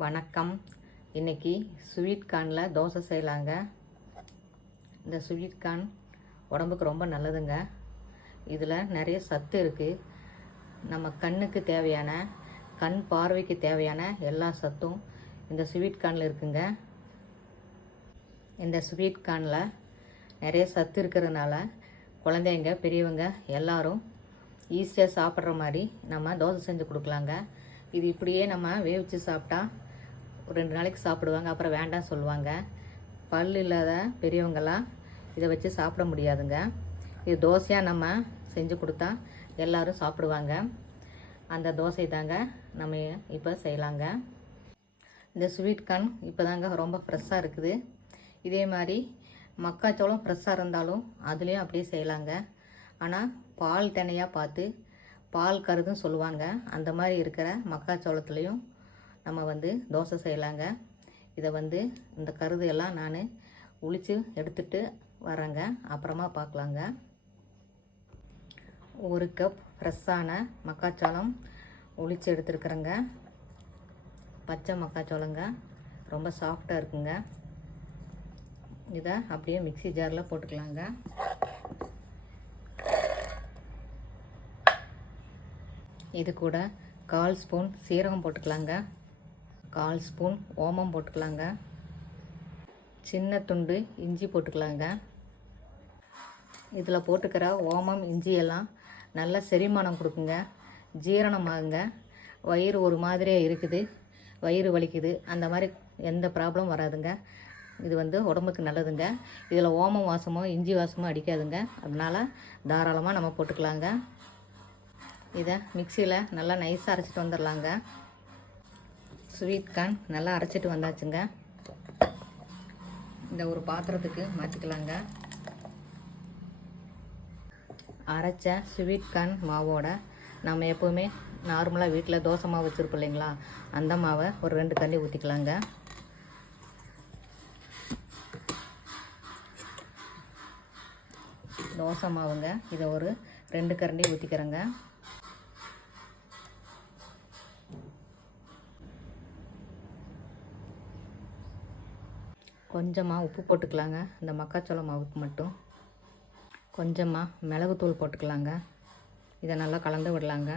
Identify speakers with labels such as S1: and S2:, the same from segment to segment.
S1: வணக்கம். இன்னைக்கு ஸ்வீட் கார்னில் தோசை செய்யலாங்க. இந்த ஸ்வீட் கார்ன் உடம்புக்கு ரொம்ப நல்லதுங்க. இதில் நிறைய சத்து இருக்குது நம்ம கண்ணுக்கு தேவையான கண் பார்வைக்கு தேவையான எல்லா சத்தும் இந்த ஸ்வீட் கார்னில் இருக்குங்க. இந்த ஸ்வீட் கார்னில் நிறைய சத்து இருக்கிறதுனால குழந்தைங்க பெரியவங்க எல்லாரும் ஈஸியாக சாப்பிட்ற மாதிரி நம்ம தோசை செஞ்சு கொடுக்கலாங்க. இது இப்படியே நம்ம வேவிச்சு சாப்பிட்டா ஒரு ரெண்டு நாளைக்கு சாப்பிடுவாங்க அப்புறம் வேண்டாம் சொல்லுவாங்க. பல் இல்லாத பெரியவங்களாம் இதை வச்சு சாப்பிட முடியாதுங்க. இது தோசையாக நம்ம செஞ்சு கொடுத்தா எல்லோரும் சாப்பிடுவாங்க. அந்த தோசை தாங்க நம்ம இப்போ செய்யலாங்க. இந்த ஸ்வீட் கார்ன் இப்போ தாங்க ரொம்ப ஃப்ரெஷ்ஷாக இருக்குது. இதே மாதிரி மக்காச்சோளம் ஃப்ரெஷ்ஷாக இருந்தாலும் அதுலேயும் அப்படியே செய்யலாங்க. ஆனால் பால் தினையாக பார்த்து பால் கருதுன்னு சொல்லுவாங்க. அந்த மாதிரி இருக்கிற மக்காச்சோளத்துலேயும் நம்ம வந்து தோசை செய்யலாங்க. இதை வந்து இந்த கருது எல்லாம் நான் உளித்து எடுத்துட்டு வரேங்க அப்புறமா பார்க்கலாங்க ஒரு கப் ஃப்ரெஷ்ஷான மக்காச்சோளம் உளித்து எடுத்துருக்குறேங்க. பச்சை மக்காச்சோளங்க. ரொம்ப சாஃப்டாக இருக்குங்க. இதை அப்படியே மிக்ஸி ஜாரில் போட்டுக்கலாங்க. இது கூட கால் ஸ்பூன் சீரகம் போட்டுக்கலாங்க. கால் ஸ்பூன் ஓமம் போட்டுக்கலாங்க. சின்ன துண்டு இஞ்சி போட்டுக்கலாங்க. இதில் போட்டுக்கிற ஓமம் இஞ்சி எல்லாம் நல்ல செரிமானம் கொடுக்குங்க. ஜீரணமாகுங்க. வயிறு ஒரு மாதிரியாக இருக்குது. வயிறு வலிக்குது. அந்த மாதிரி எந்த ப்ராப்ளம் வராதுங்க. இது வந்து உடம்புக்கு நல்லதுங்க. இதில் ஓமம் வாசமோ இஞ்சி வாசமோ அடிக்காதுங்க. அதனால் தாராளமாக நம்ம போட்டுக்கலாங்க. இதை மிக்சியில் நல்லா நைஸாக அரைச்சிட்டு வந்துடலாங்க. ஸ்வீட் கார்ன் நல்லா அரைச்சிட்டு வந்தாச்சுங்க. இந்த ஒரு பாத்திரத்துக்கு மாற்றிக்கலாங்க அரைச்ச ஸ்வீட் கார்ன் மாவோட நம்ம எப்போவுமே நார்மலாக வீட்டில் தோசை மாவு வச்சுருப்போம் இல்லைங்களா? அந்த மாவை ஒரு ரெண்டு தண்ணி ஊற்றிக்கலாங்க தோசை மாவுங்க. இதை ஒரு ரெண்டு கரண்டி ஊற்றிக்கிறேங்க கொஞ்சமாக உப்பு போட்டுக்கலாங்க. இந்த மக்காச்சோள மாவுக்கு மட்டும். கொஞ்சமாக மிளகுத்தூள் போட்டுக்கலாங்க. இதை நல்லா கலந்து விடலாங்க.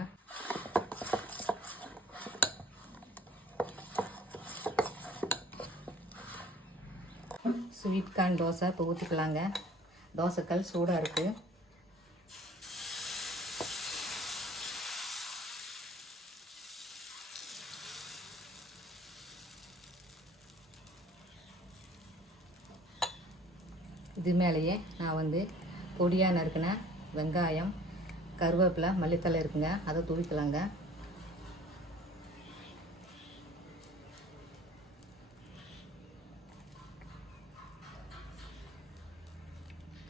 S1: ஸ்வீட் கார்ன் தோசை இப்போ ஊற்றிக்கலாங்க தோசைக்கல் சூடாக இருக்குது இது மேலேயே நான் வந்து பொடியாக நறுக்கின வெங்காயம் கருவேப்பிலை மல்லித்தலை இருக்குங்க. அதை தூவிக்கலாங்க.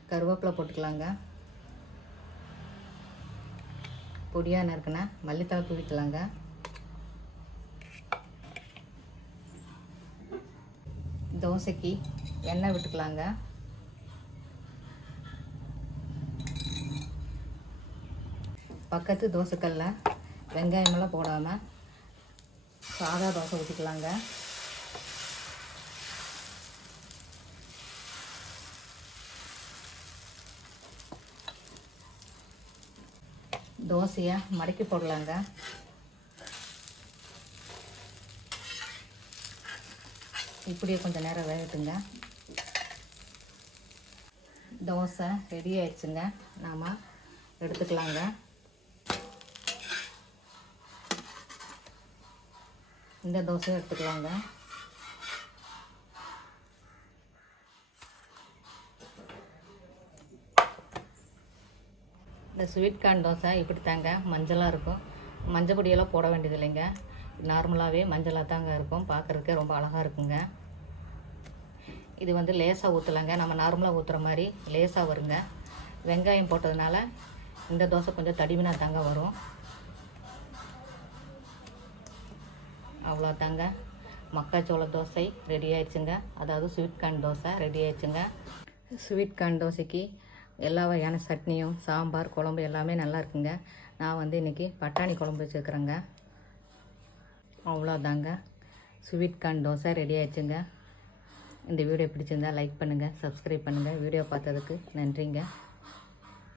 S1: கருவேப்பிலை போட்டுக்கலாங்க. பொடியாக நறுக்கின மல்லித்தலை தூவிக்கலாங்க. தோசைக்கு எண்ணெய் விட்டுக்கலாங்க. பக்கத்து தோசைக்கல்ல வெங்காயமெல்லாம் போடாமல் சாதா தோசை ஊற்றிக்கலாங்க தோசையை மடக்கி போடலாங்க. இப்படியே கொஞ்சம் நேரம் வேகட்டுங்க. தோசை ரெடி ஆயிடுச்சுங்க. நாம் எடுத்துக்கலாங்க. இந்த தோசையும் எடுத்துக்கலாங்க. இந்த ஸ்வீட் கார்ன் தோசை இப்படி தாங்க மஞ்சளாக இருக்கும். மஞ்சள் பொடியெல்லாம் போட வேண்டியது இல்லைங்க. நார்மலாகவே மஞ்சளாக தாங்க இருக்கும். பார்க்குறதுக்கு ரொம்ப அழகாக இருக்குங்க. இது வந்து லேசாக ஊற்றலாங்க நம்ம நார்மலாக ஊற்றுற மாதிரி லேசாக வருங்க. வெங்காயம் போட்டதுனால இந்த தோசை கொஞ்சம் தடிமனாக தாங்க வரும். அவ்வளோ தாங்க மக்காச்சோள தோசை ரெடி ஆயிடுச்சுங்க. அதாவது ஸ்வீட் கார்ன் தோசை ரெடி ஆயிடுச்சுங்க. ஸ்வீட் கார்ன் தோசைக்கு எல்லா வகையான சட்னியும் சாம்பார் குழம்பு எல்லாமே நல்லா இருக்குங்க. நான் வந்து இன்றைக்கி பட்டாணி குழம்பு வச்சுருக்குறேங்க. அவ்வளோதாங்க. ஸ்வீட் கார்ன் தோசை ரெடி ஆயிடுச்சுங்க. இந்த வீடியோ பிடிச்சிருந்தா லைக் பண்ணுங்கள் சப்ஸ்கிரைப் பண்ணுங்கள் வீடியோ பார்த்ததுக்கு நன்றிங்க.